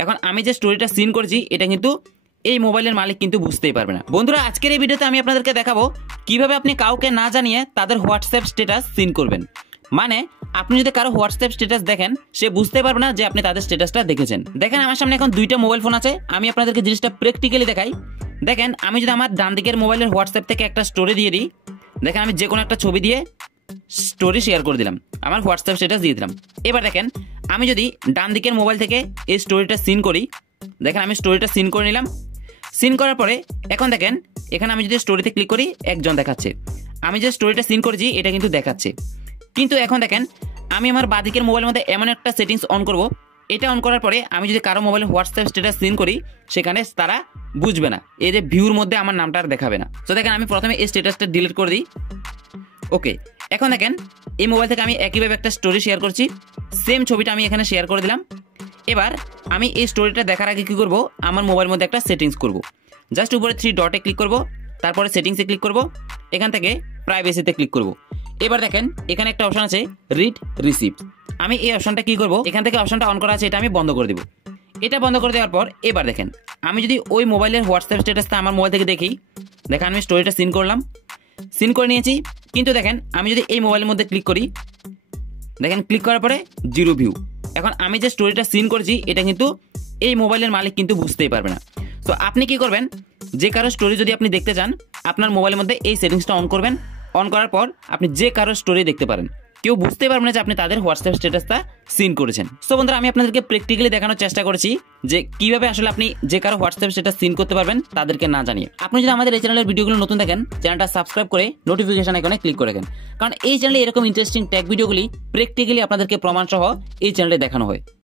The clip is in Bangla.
এখন আমি যে স্টোরিটা সিন করেছি এটা কিন্তু এই মোবাইলের মালিক কিন্তু বুঝতেই পারবে না। বন্ধুরা, আজকের এই ভিডিওতে আমি আপনাদেরকে দেখাবো কিভাবে আপনি কাউকে না জানিয়ে তাদের হোয়াটসঅ্যাপ স্ট্যাটাস সিন করবেন। মানে আপনি যদি কারো হোয়াটসঅ্যাপ স্ট্যাটাস দেখেন, সে বুঝতে পারবে না যে আপনি তাদের স্ট্যাটাসটা দেখেছেন। দেখেন আমার সামনে এখন দুইটা মোবাইল ফোন আছে, আমি আপনাদেরকে জিনিসটা প্র্যাকটিক্যালি দেখাই। দেখেন আমি যদি আমার ডান দিকের মোবাইলের হোয়াটসঅ্যাপ থেকে একটা স্টোরি দিয়ে দিই, দেখেন আমি যে কোনো একটা ছবি দিয়ে স্টোরি শেয়ার করে দিলাম, আমার হোয়াটসঅ্যাপ স্ট্যাটাস দিয়ে দিলাম। এবার দেখেন আমি যদি ডান দিকের মোবাইল থেকে এই স্টোরিটা সিন করি, দেখেন আমি স্টোরিটা সিন করে নিলাম। সিন করার পরে এখন দেখেন এখানে আমি যদি স্টোরিতে ক্লিক করি একজন দেখাচ্ছে, আমি যে স্টোরিটা সিন করেছি এটা কিন্তু দেখাচ্ছে। কিন্তু এখন দেখেন আমি আমার বাঁদিকের মোবাইলের মধ্যে এমন একটা সেটিংস অন করব, এটা অন করার পরে আমি যদি কারো মোবাইলে হোয়াটসঅ্যাপ স্ট্যাটাস সিন করি সেখানে তারা বুঝবে না, এই যে ভিউর মধ্যে আমার নামটা আর দেখাবে না। তো দেখেন আমি প্রথমে এই স্ট্যাটাসটা ডিলিট করে দিই। ওকে, এখন দেখেন এই মোবাইল থেকে আমি একইভাবে একটা স্টোরি শেয়ার করছি, সেম ছবিটা আমি এখানে শেয়ার করে দিলাম। এবার আমি এই স্টোরিটা দেখার আগে কী করব, আমার মোবাইলের মধ্যে একটা সেটিংস করব। জাস্ট উপরে 3 ডটে ক্লিক করব, তারপরে সেটিংসে ক্লিক করব, এখান থেকে প্রাইভেসিতে ক্লিক করব। এবার দেখেন এখানে একটা অপশন আছে রিড রিসিপ্ট, আমি এই অপশনটা কি করব, এখান থেকে অপশনটা অন করা আছে এটা আমি বন্ধ করে দেব। এটা বন্ধ করে দেওয়ার পর এবার দেখেন আমি যদি ওই মোবাইলের হোয়াটসঅ্যাপ স্ট্যাটাসটা আমার মোবাইল থেকে দেখি, দেখেন আমি স্টোরিটা সিন করলাম, সিন করে নিয়েছি। কিন্তু দেখেন আমি যদি এই মোবাইলের মধ্যে ক্লিক করি, দেখেন ক্লিক করার পরে 0 ভিউ। এখন আমি যে স্টোরিটা সিন করেছি এটা কিন্তু এই মোবাইলের মালিক কিন্তু বুঝতেই পারবে না। তো আপনি কি করবেন, যে কারো স্টোরি যদি আপনি দেখতে চান আপনার মোবাইলের মধ্যে এই সেটিংসটা অন করবেন, অন করার পর আপনি যে কারো স্টোরি দেখতে পারেন, কেউ বুঝতে পারবে না যে আপনি তাদের হোয়াটসঅ্যাপ স্ট্যাটাসটা সিন করেছেন। সো বন্ধুরা, আমি আপনাদেরকে প্র্যাকটিক্যালি দেখানোর চেষ্টা করেছি যে কিভাবে আসলে আপনি যে কারো হোয়াটসঅ্যাপ স্ট্যাটাস সিন করতে পারবেন তাদেরকে না জানিয়ে। আপনি যদি আমাদের এই চ্যানেলের ভিডিওগুলো নতুন দেখেন, চ্যানেলটা সাবস্ক্রাইব করে নোটিফিকেশন আইকনে ক্লিক করে রাখেন, কারণ এই চ্যানেলে এরকম ইন্টারেস্টিং টেক ভিডিওগুলি প্র্যাকটিক্যালি আপনাদেরকে প্রমাণ সহ এই চ্যানেলে দেখানো হয়।